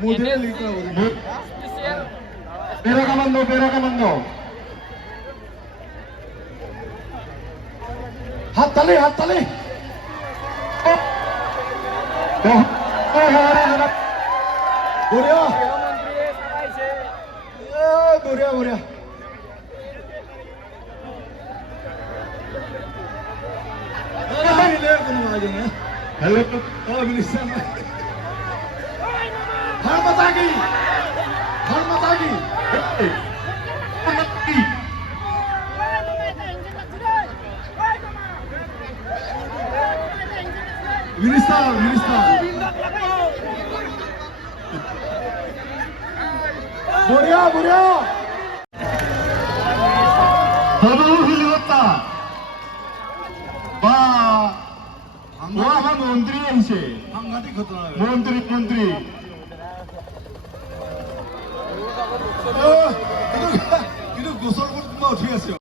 মোদিৰে link বেৰাকামান্দ হাত তালি বঢ়িয়া বঢ়িয়া हेलो मिनिस्टर हर मता गई मिनिस्टर बढ़िया বা ও আমার মন্ত্রী আইছে সাংঘাতিক ঘটনা মন্ত্রী কিন্তু গোসল উঠি আছে